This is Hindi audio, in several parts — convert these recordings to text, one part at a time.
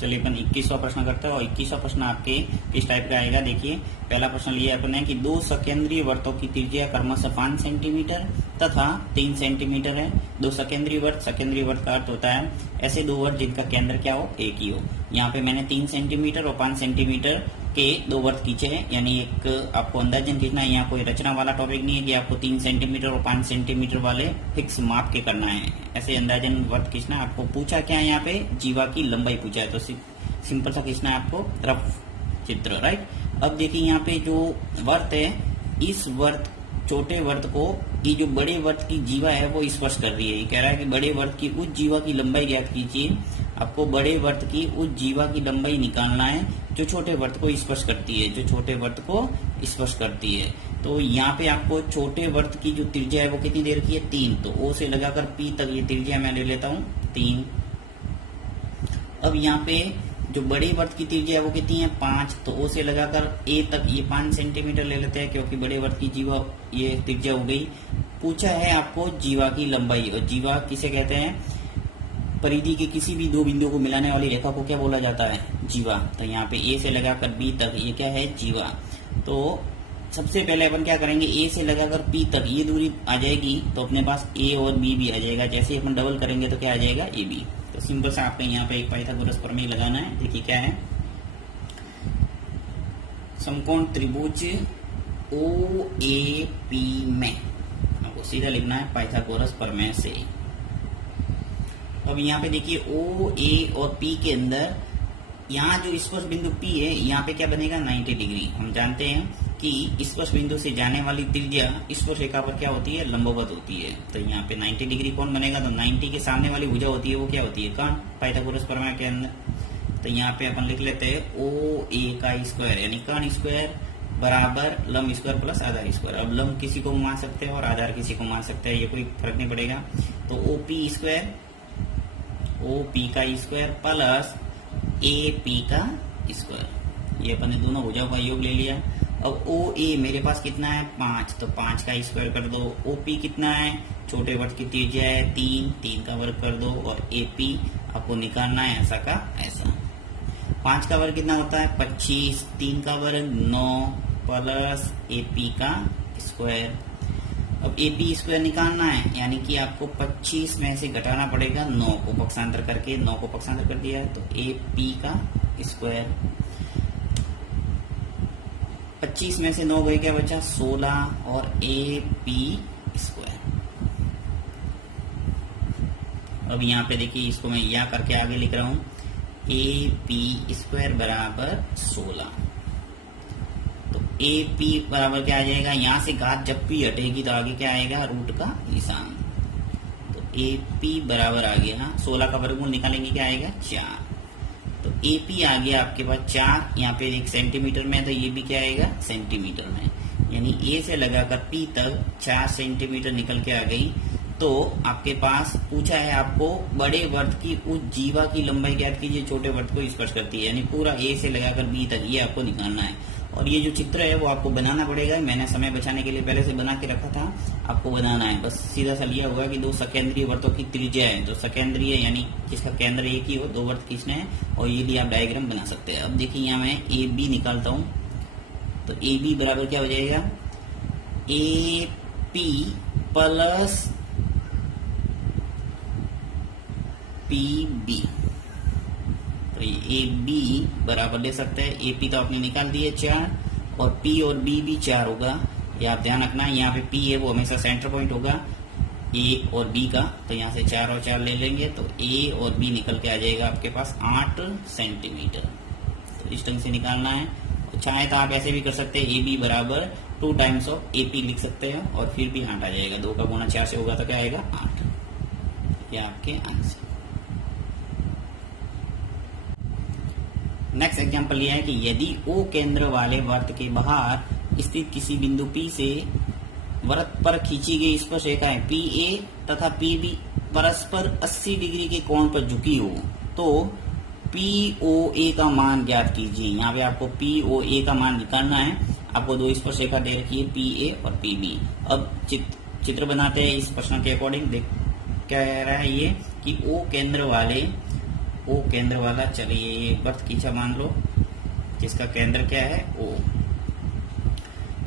चलिए अपन 21वां प्रश्न करते हैं। और 21वां प्रश्न आपके किस टाइप का आएगा, देखिए पहला प्रश्न लिया अपन है कि दो सकेंद्रीय वृत्तों की त्रिज्या क्रमशः 5 सेंटीमीटर तथा 3 सेंटीमीटर है। दो सकेंद्रीय वृत्त का अर्थ होता है ऐसे दो वृत्त जिनका केंद्र क्या हो, एक ही हो। यहाँ पे मैंने 3 सेंटीमीटर और 5 सेंटीमीटर के दो वृत्त खींचे हैं, यानी एक आपको अंदाजन खींचना है। यहाँ कोई रचना वाला टॉपिक नहीं है कि आपको 3 सेंटीमीटर और 5 सेंटीमीटर वाले फिक्स माप के करना है। ऐसे अंदाजन वृत्त खींचना। आपको पूछा क्या है, यहाँ पे जीवा की लंबाई पूछा है, तो सिंपल सा खींचना है आपको रफ चित्र, राइट। अब देखिए यहाँ पे जो वृत्त है, इस वृत्त छोटे वृत्त को ये जो बड़े वृत्त की जीवा है वो स्पर्श कर रही है। ये कह रहा है कि बड़े वृत्त की उस जीवा की लंबाई ज्ञात कीजिए। आपको बड़े वृत्त की उस जीवा की लंबाई निकालना है जो छोटे वृत्त को स्पर्श करती है, जो छोटे वृत्त को स्पर्श करती है। तो यहाँ पे आपको छोटे वृत्त की जो त्रिज्या है वो कितनी दे रखी है, 3। तो ओ से लगाकर पी तक ये त्रिज्या मैं ले लेता हूँ 3। अब यहाँ पे जो बड़े वृत्त की त्रिज्या है वो कितनी है, 5। तो ओ से लगाकर ए तक ये 5 सेंटीमीटर ले लेते हैं, क्योंकि बड़े वृत्त की जीवा ये त्रिज्या हो गई। पूछा है आपको जीवा की लंबाई, और जीवा किसे कहते हैं, परिधि के किसी भी दो बिंदुओं को मिलाने वाली रेखा को क्या बोला जाता है, जीवा। तो यहाँ पे ए से लगाकर बी तक ये क्या है, जीवा। तो सबसे पहले अपन क्या करेंगे, ए से लगाकर पी तक ये दूरी आ जाएगी, तो अपने पास ए और बी भी आ जाएगा। जैसे ही अपन डबल करेंगे तो क्या आ जाएगा, ए बी। तो सिंपल सा आपको यहाँ पे एक पाइथागोरस प्रमेय लगाना है। देखिए क्या है, समकोण त्रिभुज ओ ए पी में आपको सीधा लिखना है पाइथागोरस प्रमेय से। अब यहाँ पे देखिए ओ ए और पी के अंदर यहाँ जो स्पर्श बिंदु पी है, यहाँ पे क्या बनेगा, 90 डिग्री। हम जानते हैं कि स्पर्श बिंदु से जाने वाली त्रिज्या स्पर्श रेखा पर क्या होती है, लंबवत होती है। तो यहाँ पे 90 डिग्री कौन बनेगा, तो 90 के सामने वाली भुजा होती है वो क्या होती है, कर्ण, पाइथागोरस प्रमेय के अंदर। तो यहाँ पे अपन लिख लेते हैं ओ ए का स्क्वायर, यानी कर्ण स्क्वायर बराबर लंब स्क्वायर प्लस आधार स्क्वायर। अब लंब किसी को मान सकते हैं और आधार किसी को मान सकते हैं, ये कोई फर्क नहीं पड़ेगा। तो O P square, O P का स्क्वायर प्लस ए पी का स्क्वायर, ये अपन ने दोनों भुजाओं का योग ले लिया। अब ओ ए मेरे पास कितना है, 5, तो 5 का स्क्वायर कर दो। ओ पी कितना है, छोटे वृत्त की त्रिज्या है 3, 3 का वर्ग कर दो। और ए पी आपको निकालना है ऐसा का ऐसा। 5 का वर्ग कितना होता है, 25, 3 का वर्ग 9 प्लस ए पी का स्क्वायर। अब ए पी स्क्वायर निकालना है, यानी कि आपको 25 में से घटाना पड़ेगा 9 को पक्षांतर करके। 9 को पक्षांतर कर दिया है तो ए पी का स्क्वायर। 25 में से 9 गए, क्या बचा, 16 और ए पी स्क्वायर। अब यहाँ पे देखिए इसको मैं यहाँ करके आगे लिख रहा हूँ, ए पी स्क्वायर बराबर 16। तो ए पी बराबर क्या आ जाएगा, यहाँ से घात जब भी हटेगी तो आगे क्या आएगा, रूट का निशान। तो ए पी बराबर आ गया 16 का वर्गमूल निकालेंगे, क्या आएगा, 4। तो ए पी आ गया आपके पास 4, यहाँ पे 1 सेंटीमीटर में, तो ये भी क्या आएगा, सेंटीमीटर में। यानी ए से लगाकर पी तक 4 सेंटीमीटर निकल के आ गई। तो आपके पास पूछा है आपको बड़े वृत्त की उस जीवा की लंबाई ज्ञात कीजिए, छोटे वृत्त को स्पर्श करती है, यानी पूरा ए से लगाकर बी तक ये आपको निकालना है। और ये जो चित्र है वो आपको बनाना पड़ेगा, मैंने समय बचाने के लिए पहले से बना के रखा था, आपको बनाना है। बस सीधा सा लिया हुआ कि दो सकेंद्रीय वृत्तों की त्रिज्या है, तो सकेंद्रीय यानी जिसका केंद्र एक ही हो, दो वृत्त खींचने हैं, और ये लिए आप डायग्राम बना सकते हैं। अब देखिए यहाँ मैं ए बी निकालता हूँ, तो ए बी बराबर क्या हो जाएगा, A P plus P B. तो ये ए बी बराबर ले सकते हैं, ए पी तो आपने निकाल दिए 4, और पी और बी भी 4 होगा। ये आप ध्यान रखना है, यहाँ पे पी है वो हमेशा सेंटर पॉइंट होगा ए और बी का। तो यहाँ से 4 और 4 ले लेंगे, तो ए और बी निकल के आ जाएगा आपके पास 8 सेंटीमीटर। तो इस ढंग से निकालना है। तो चाहे तो आप ऐसे भी कर सकते हैं, ए बी बराबर 2 टाइम्स ऑफ ए पी लिख सकते हैं, और फिर भी 8 आ जाएगा। 2 का गुणा 4 से होगा तो क्या आएगा, 8। ये आपके आंसर। नेक्स्ट एग्जांपल यह है कि यदि ओ केंद्र वाले वृत्त के बाहर स्थित किसी बिंदु P से वृत्त पर खींची गई स्पर्श रेखाएं PA तथा PB परस्पर 80 डिग्री के कोण पर झुकी हो, तो POA का मान ज्ञात कीजिए। यहाँ पे आपको POA का मान निकालना है। आपको दो स्पर्श रेखा दे रखी है PA और PB। अब चित्र बनाते हैं इस प्रश्न के अकॉर्डिंग। देख क्या कह रहा है ये कि O केंद्र वाले ओ केंद्र वाला। चलिए ये वृत्त खींचा मान लो, जिसका केंद्र क्या है ओ।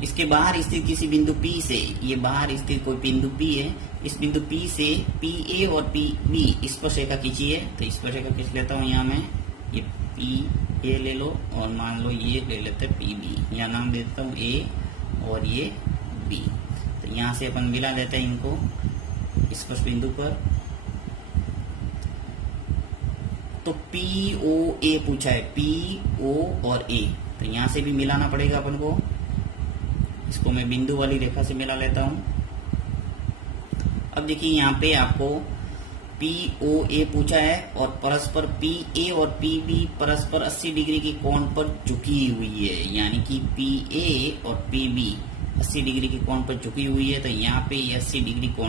इसके बाहर स्थित किसी बिंदु P से, ये बाहर स्थित कोई बिंदु P है, इस बिंदु P से PA और PB स्पर्शरेखा खींची है। तो स्पर्शरेखा खींच लेता हूँ यहाँ मैं, ये PA ले लो और मान लो ये ले लेते हैं PB, यहाँ नाम दे देता हूँ A और ये B। तो यहाँ से अपन मिला देते हैं इनको स्पर्श बिंदु पर। तो POA पूछा है, PO और A, तो यहाँ से भी मिलाना पड़ेगा अपन को। इसको मैं बिंदु वाली रेखा से मिला लेता हूं। अब देखिए यहाँ पे आपको POA पूछा है और परस्पर PA और PB परस्पर 80 डिग्री के कोण पर झुकी हुई है, यानी कि PA और PB 80 डिग्री के कोण पर झुकी हुई है। तो यहाँ पे 80 डिग्री कोण।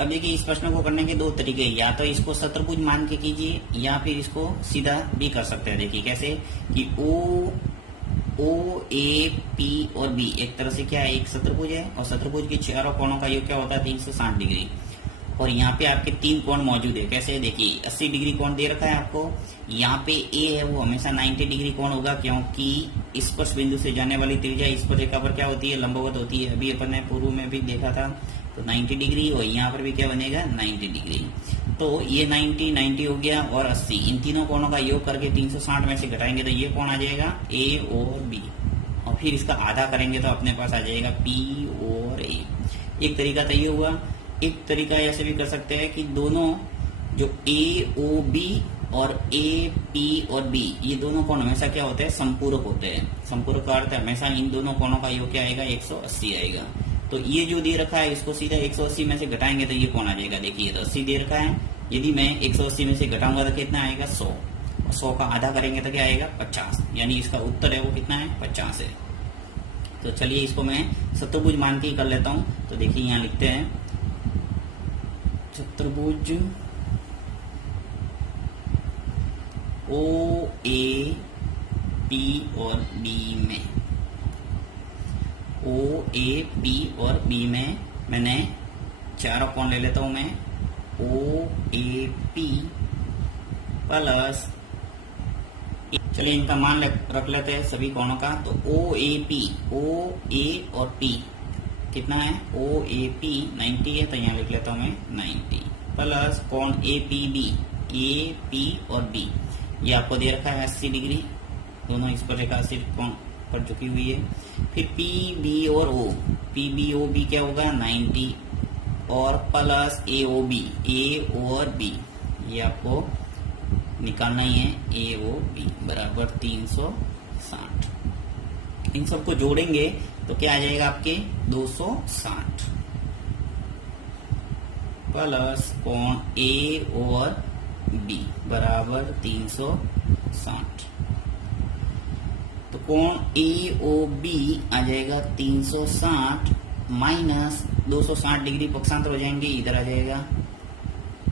अब देखिए इस प्रश्न को करने के दो तरीके, या तो इसको शत्रुभुज मान के कीजिए या फिर इसको सीधा भी कर सकते हैं। देखिए कैसे कि O A P और B एक तरह से क्या है, एक शत्रुभुज है और शत्रुभुज के चारों कोणों का योग क्या होता है 360 डिग्री। और यहाँ पे आपके तीन कोण मौजूद है। कैसे देखिए 80 डिग्री कोण दे रखा है आपको, यहाँ पे A है वो हमेशा 90 डिग्री कोण होगा, क्योंकि स्पर्श बिंदु से जाने वाली त्रिज्या स्पर्श रेखा पर क्या होती है, लंबवत होती है। अभी अपन ने पूर्व में भी देखा था, तो 90 डिग्री और यहाँ पर भी क्या बनेगा 90 डिग्री। तो ये 90 90 हो गया और 80, इन तीनों कोणों का योग करके 360 में से घटाएंगे तो ये कोण आ जाएगा A और B, और फिर इसका आधा करेंगे तो अपने पास आ जाएगा P और A। एक तरीका तो ये हुआ। एक तरीका ऐसे भी कर सकते हैं कि दोनों जो AOB और AP और B ये दोनों कोण हमेशा क्या होते हैं, संपूरक होते हैं। संपूरक का अर्थ हमेशा इन दोनों कोणों का योग क्या आएगा 180 आएगा। तो ये जो दे रखा है इसको सीधा 180 में से घटाएंगे तो ये कौन आ जाएगा। देखिए तो 80 दे रखा है, यदि मैं 180 में से घटाऊंगा तो कितना आएगा 100, और 100 का आधा करेंगे तो क्या आएगा 50, यानी इसका उत्तर है वो कितना है 50 है। तो चलिए इसको मैं शत्रुभुज मान के ही कर लेता हूँ। तो देखिए यहाँ लिखते हैं चतुर्भुज OAP और B में, OAP और B में मैंने चारों कोण ले लेता हूं मैं, OAP प्लस, चलिए इनका मान रख लेते हैं सभी कोणों का। तो OAP, OA और P कितना है, OAP 90 है तो यहाँ लिख लेता हूं मैं 90 प्लस कोण APB, AP और B ये आपको दे रखा है 80 डिग्री, दोनों इस पर रेखा 80 कोण पर झुकी हुई है। फिर PB और O, PBOB क्या होगा 90 और प्लस AOB, A और B ये आपको निकालना ही है, AOB बराबर 360। इन सबको जोड़ेंगे तो क्या आ जाएगा आपके 260 प्लस कोण A और B बराबर 360। तो कोण AOB आ जाएगा 360 माइनस 260 डिग्री पक्षांतर हो जाएंगे, इधर आ जाएगा।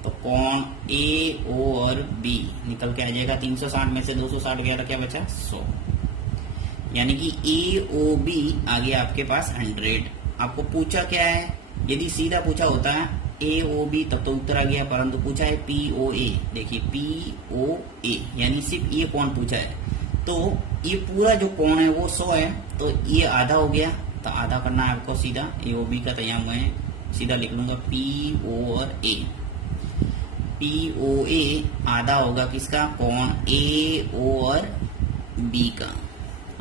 तो कोण AO और B निकल के आ जाएगा 360 में से 260 गया तो क्या बचा 100, यानी कि AOB आ गया आपके पास 100। आपको पूछा क्या है, यदि सीधा पूछा होता है AOB तब तो उत्तर आ गया, परंतु पूछा है POA। देखिए POA यानी सिर्फ ये कोण पूछा है, तो ये पूरा जो कोण है वो 100 है, तो ये आधा हो गया। तो आधा करना है आपको सीधा AOB का, तो यहाँ मैं सीधा लिख लूंगा PO और A। POA आधा होगा किसका, कोण AO और B का,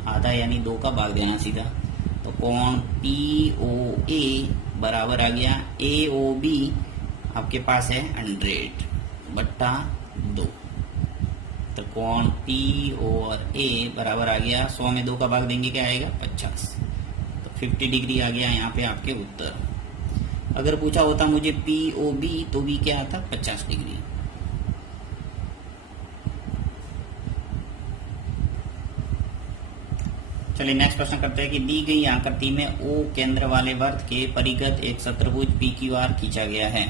आधा यानी 2 का भाग देना सीधा। तो कोण POA बराबर आ गया AOB आपके पास है 100/2। तो कोण PO और A बराबर आ गया 100 में 2 का भाग देंगे क्या आएगा 50। तो 50 डिग्री आ गया यहाँ पे आपके उत्तर। अगर पूछा होता मुझे POB तो भी क्या आता 50 डिग्री। चलिए नेक्स्ट प्रश्न करते हैं कि दी गई आकृति में O केंद्र वाले वृत्त के परिगत एक शत्रुभुज PQR खींचा गया है।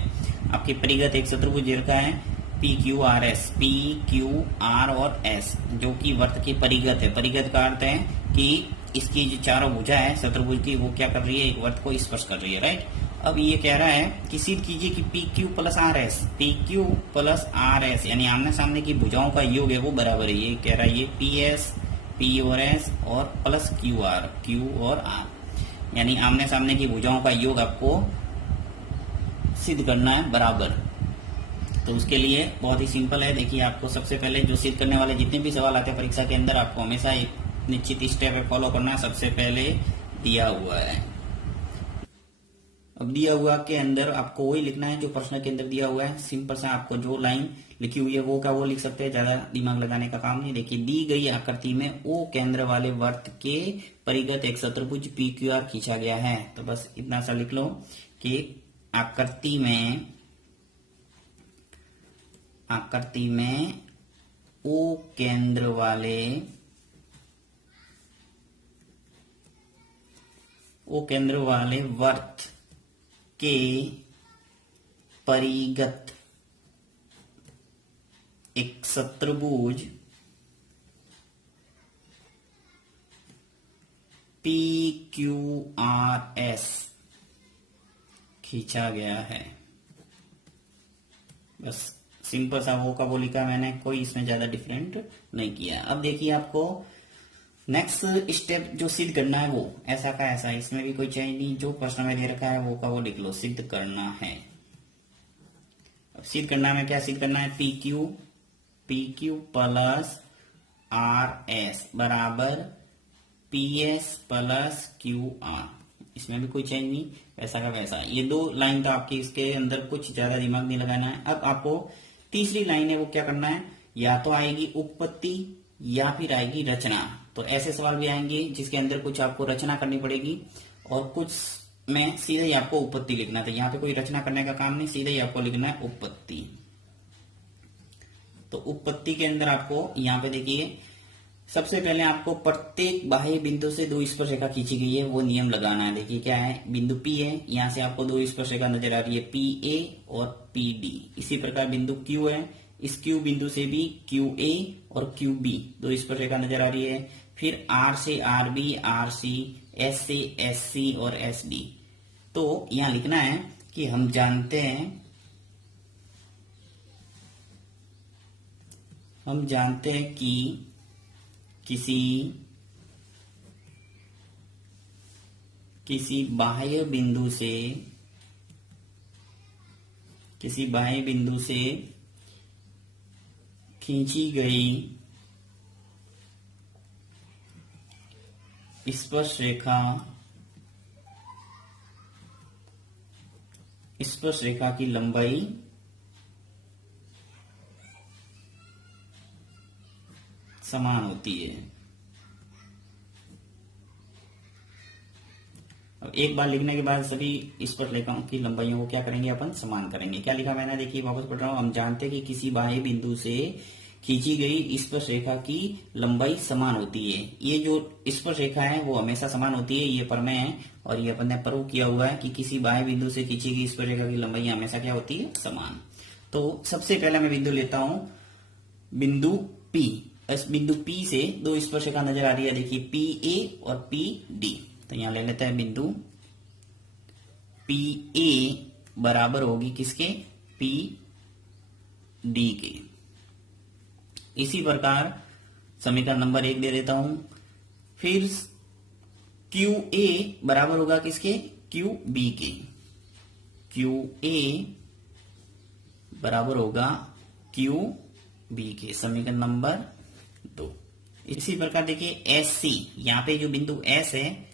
आपके परिगत एक शत्रुभुज रखा है PQRS, PQR और S जो कि वृत्त के परिगत है। परिगत का अर्थ है कि इसकी जो चारों भुजा है शत्रुभुज की वो क्या कर रही है, एक वृत्त को स्पर्श कर रही है, राइट। अब ये कह रहा है कि सिद्ध कीजिए कि P Q plus R S, P Q plus R S यानी आमने सामने की भुजाओं का योग है वो बराबर है। ये कह रहा है ये पी एस, पी और एस और प्लस क्यू आर, क्यू और आर यानी आमने सामने की भुजाओं का योग आपको सिद्ध करना है बराबर। तो उसके लिए बहुत ही सिंपल है। देखिए आपको सबसे पहले जो सिद्ध करने वाले जितने भी सवाल आते हैं परीक्षा के अंदर, आपको हमेशा एक निश्चित स्टेप फॉलो करना है। सबसे पहले दिया हुआ है, अब दिया हुआ के अंदर आपको वही लिखना है जो प्रश्न के अंदर दिया हुआ है। सिंपल सा आपको जो लाइन लिखी हुई है वो क्या वो लिख सकते हैं, ज्यादा दिमाग लगाने का काम नहीं। देखिए दी गई आकृति में ओ केंद्र वाले वर्त के परिगत एक चतुर्भुज पी क्यू आर खींचा गया है। तो बस इतना सा लिख लो कि आकृति में ओ केंद्र वाले वर्त के परिगत एक चतुर्भुज पी क्यू आर एस खींचा गया है। बस सिंपल सा वो का वो लिखा मैंने, कोई इसमें ज्यादा डिफरेंट नहीं किया। अब देखिए आपको नेक्स्ट स्टेप जो सिद्ध करना है वो ऐसा का ऐसा, इसमें भी कोई चेंज नहीं, जो प्रश्न में दे रखा है वो का वो लिख लो, सिद्ध करना है। अब सिद्ध करना में क्या सिद्ध करना है, P Q plus R S बराबर P S plus Q R, इसमें भी कोई चेंज नहीं, वैसा का वैसा। ये दो लाइन तो आपकी इसके अंदर कुछ ज्यादा दिमाग नहीं लगाना है। अब आपको तीसरी लाइन है वो क्या करना है, या तो आएगी उत्पत्ति या फिर आएगी रचना। तो ऐसे सवाल भी आएंगे जिसके अंदर कुछ आपको रचना करनी पड़ेगी और कुछ में सीधे ही आपको उत्पत्ति लिखना था। यहाँ पे कोई रचना करने का काम नहीं, सीधे ही आपको लिखना है उत्पत्ति। तो उत्पत्ति के अंदर आपको यहाँ पे देखिए सबसे पहले आपको प्रत्येक बाह्य बिंदु से दो स्पर्शरेखा खींची गई है वो नियम लगाना है। देखिए क्या है, बिंदु P है, यहाँ से आपको दो स्पर्शरेखा नजर आ रही है PA और PD। इसी प्रकार बिंदु Q है, इस Q बिंदु से भी QA और QB दो स्पर्शरेखा नजर आ रही है। फिर R से RB, RC, S से SC और SD। तो यहाँ लिखना है कि हम जानते हैं कि किसी बाह्य बिंदु से खींची गई स्पर्शरेखा की लंबाई समान होती है। अब एक बार लिखने के बाद सभी स्पर्शरेखाओं की लंबाइयों को क्या करेंगे, अपन समान करेंगे। क्या लिखा मैंने, देखिए वापस पढ़ रहा हूं, हम जानते हैं कि किसी बाह्य बिंदु से खींची गई स्पर्शरेखा की लंबाई समान होती है। ये जो स्पर्शरेखा है वो हमेशा समान होती है, ये प्रमेय है और ये अपन ने प्रूव किया हुआ है कि किसी बाह्य बिंदु से खींची गई स्पर्शरेखा की लंबाई हमेशा क्या होती है, समान। तो सबसे पहले मैं बिंदु लेता हूं बिंदु P। इस बिंदु P से दो स्पर्शरेखा नजर आ रही है, देखिए PA और PD। तो यहां ले लेते हैं बिंदु PA बराबर होगी किसके, PD के। इसी प्रकार समीकरण नंबर 1 दे देता हूं। फिर QA बराबर होगा किसके, QB के। QA बराबर होगा QB के, समीकरण नंबर 2। इसी प्रकार देखिए SC, यहाँ पे जो बिंदु S है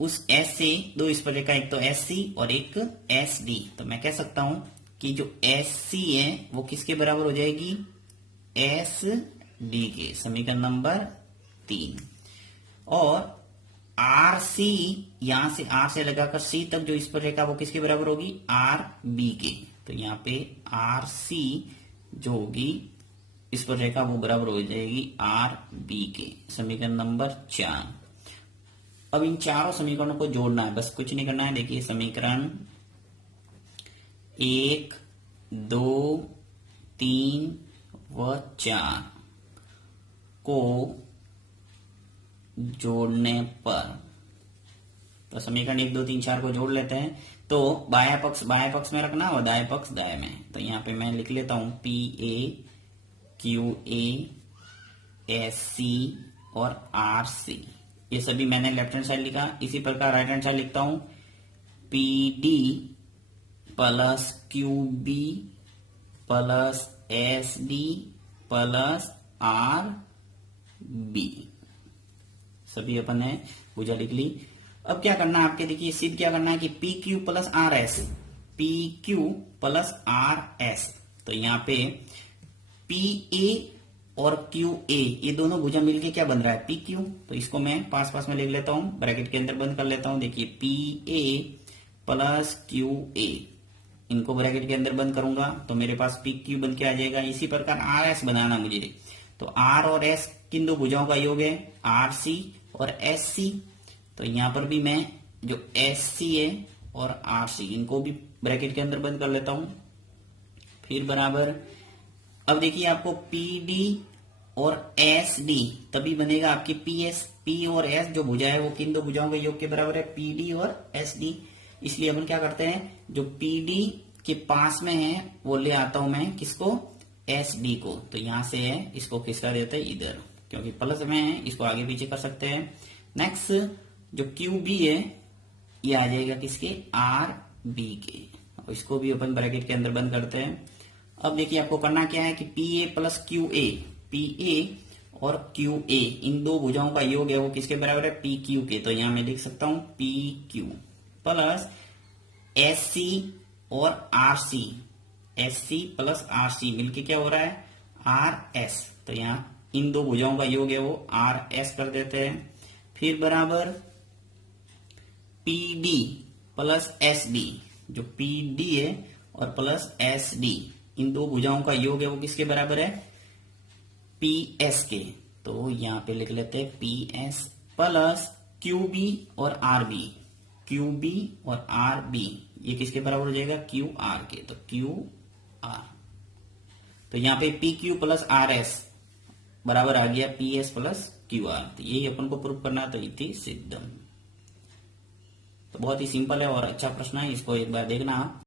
उस S से दो स्पर्शरेखा, एक तो SC और एक SD। तो मैं कह सकता हूं कि जो SC है वो किसके बराबर हो जाएगी, SD के, समीकरण नंबर 3। और RC, यहां से R से लगाकर C तक जो स्पर्शरेखा वो किसके बराबर होगी, RB के। तो यहाँ पे RC जो होगी स्पर्शरेखा वो बराबर हो जाएगी RB के, समीकरण नंबर 4। अब इन चारों समीकरणों को जोड़ना है, बस कुछ नहीं करना है। देखिए समीकरण 1, 2, 3 व 4 को जोड़ने पर तो समीकरण 1 2 3 4 को जोड़ लेते हैं। तो बाया पक्ष में रखना और दाएं पक्ष दाएं में। तो यहाँ पे मैं लिख लेता हूं PA QA SC और RC, ये सभी मैंने लेफ्ट हैंड साइड लिखा। इसी प्रकार राइट हैंड साइड लिखता हूं PD plus QB plus SD plus RB, सभी अपन ने भुजा लिख ली। अब क्या करना है आपके, देखिए सिद्ध क्या करना है कि PQ plus RS, PQ plus RS। तो यहाँ पे PA और QA ये दोनों भुजा मिलके क्या बन रहा है, PQ। तो इसको मैं पास में लिख लेता हूं, ब्रैकेट के अंदर बंद कर लेता हूं। देखिए PA प्लस QA, इनको ब्रैकेट के अंदर बंद करूंगा तो मेरे पास PQ बन के आ जाएगा। इसी प्रकार RS बनाना मुझे, तो R और S किन दो भुजाओं का योग है, RC और SC। तो यहां पर भी मैं जो SC है और RC इनको भी ब्रैकेट के अंदर बंद कर लेता हूं, फिर बराबर। अब देखिए आपको PD और SD तभी बनेगा आपकी PS, P और S जो भुजा है वो किन दो भुजाओं के योग के बराबर है, PD और SD। इसलिए अपन क्या करते हैं, जो PD के पास में है वो ले आता हूं मैं किसको, SD को। तो यहां से है इसको खिसका देते हैं इधर, क्योंकि प्लस में है इसको आगे पीछे कर सकते हैं। नेक्स्ट जो QB है ये आ जाएगा किसके, RB के, और इसको भी अपन ब्रैकेट के अंदर बंद करते हैं। अब देखिए आपको करना क्या है कि PA प्लस QA, PA और QA इन दो भुजाओं का योग है वो किसके बराबर है, PQ के। तो यहां मैं लिख सकता हूं PQ प्लस SC और RC, SC प्लस RC मिलके क्या हो रहा है, RS। तो यहां इन दो भुजाओं का योग है वो RS कर देते हैं, फिर बराबर PD प्लस SD, जो PD है और प्लस SD इन दो भुजाओं का योग है वो किसके बराबर है, PS के। तो यहां पे लिख लेते हैं PS प्लस QB और RB, QB और RB ये किसके बराबर हो जाएगा, QR के। तो QR, तो यहाँ पे PQ प्लस RS बराबर आ गया PS प्लस QR। तो यही अपन को प्रूफ करना, तो इति सिद्धम। तो बहुत ही सिंपल है और अच्छा प्रश्न है, इसको एक बार देखना।